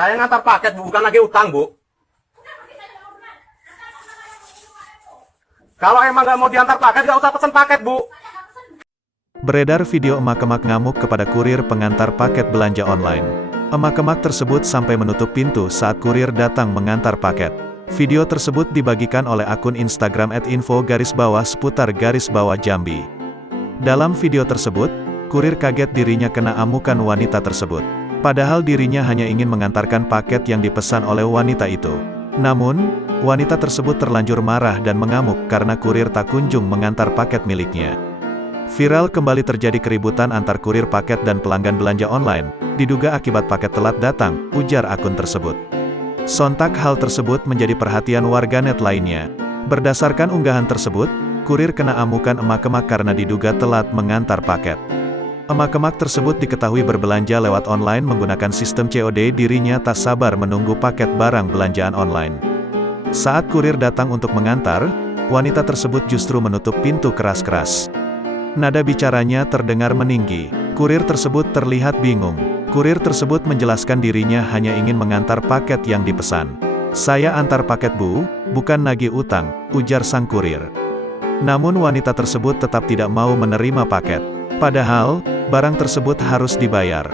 Saya ngantar paket, Bu, bukan lagi utang, Bu. Kalau emang nggak mau diantar paket, nggak usah pesen paket, Bu. Beredar video emak-emak ngamuk kepada kurir pengantar paket belanja online. Emak-emak tersebut sampai menutup pintu saat kurir datang mengantar paket. Video tersebut dibagikan oleh akun Instagram @info_seputar_Jambi. Dalam video tersebut, kurir kaget dirinya kena amukan wanita tersebut. Padahal dirinya hanya ingin mengantarkan paket yang dipesan oleh wanita itu. Namun, wanita tersebut terlanjur marah dan mengamuk karena kurir tak kunjung mengantar paket miliknya. Viral kembali terjadi keributan antar kurir paket dan pelanggan belanja online, diduga akibat paket telat datang, ujar akun tersebut. Sontak hal tersebut menjadi perhatian warganet lainnya. Berdasarkan unggahan tersebut, kurir kena amukan emak-emak karena diduga telat mengantar paket. Emak-emak tersebut diketahui berbelanja lewat online menggunakan sistem COD, dirinya tak sabar menunggu paket barang belanjaan online. Saat kurir datang untuk mengantar, wanita tersebut justru menutup pintu keras-keras. Nada bicaranya terdengar meninggi. Kurir tersebut terlihat bingung. Kurir tersebut menjelaskan dirinya hanya ingin mengantar paket yang dipesan. "Saya antar paket, Bu, bukan nagih utang," ujar sang kurir. Namun wanita tersebut tetap tidak mau menerima paket. Padahal, barang tersebut harus dibayar.